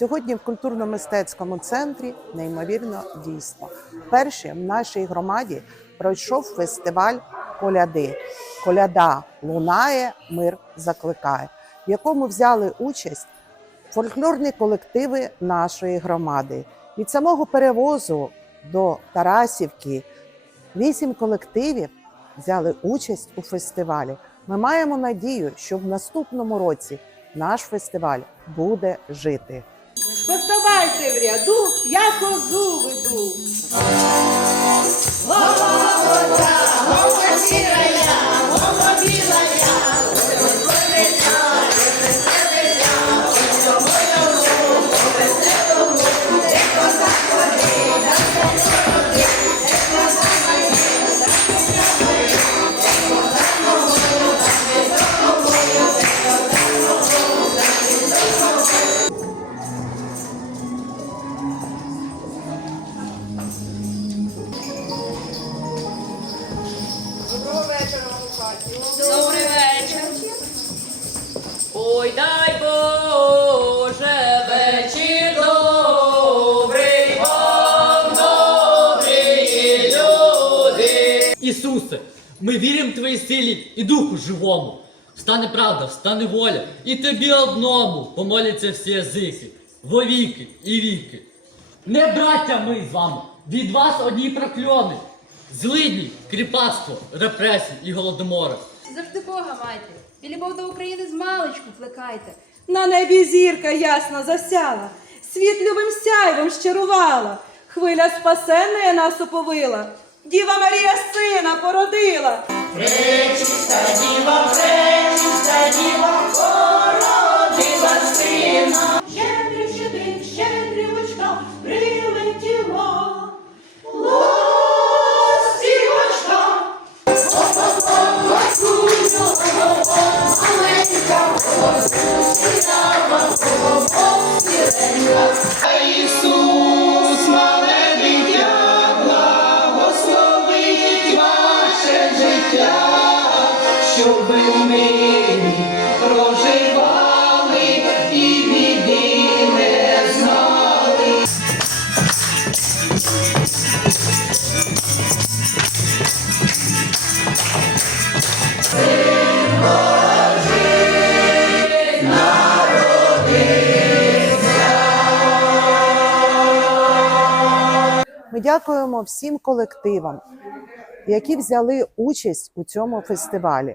Сьогодні в культурно-мистецькому центрі неймовірно дійство. Перший в нашій громаді пройшов фестиваль коляди. Коляда лунає, мир закликає, в якому взяли участь фольклорні колективи нашої громади. Від самого перевозу до Тарасівки вісім колективів взяли участь у фестивалі. Ми маємо надію, що в наступному році наш фестиваль буде жити. Поставайте в ряду, я козу веду. Добрий вечір. Ой, дай Боже, вечір добрий вам, добрі люди. Ісусе, ми віримо в Твоїй силі і Духу живому. Встане правда, встане воля, і тобі одному помоляться всі язики, во віки і віки. Не браття ми з вами, від вас одні прокльони, злидні, кріпацтво, репресії і голодомори. Завжди Бога майте, і любов до України з маличку плекайте. На небі зірка ясно засяла, світ любим сяйвом щарувала, хвиля спасенна нас оповила, Діва Марія сина породила. Щедрик, дякуємо всім колективам, які взяли участь у цьому фестивалі.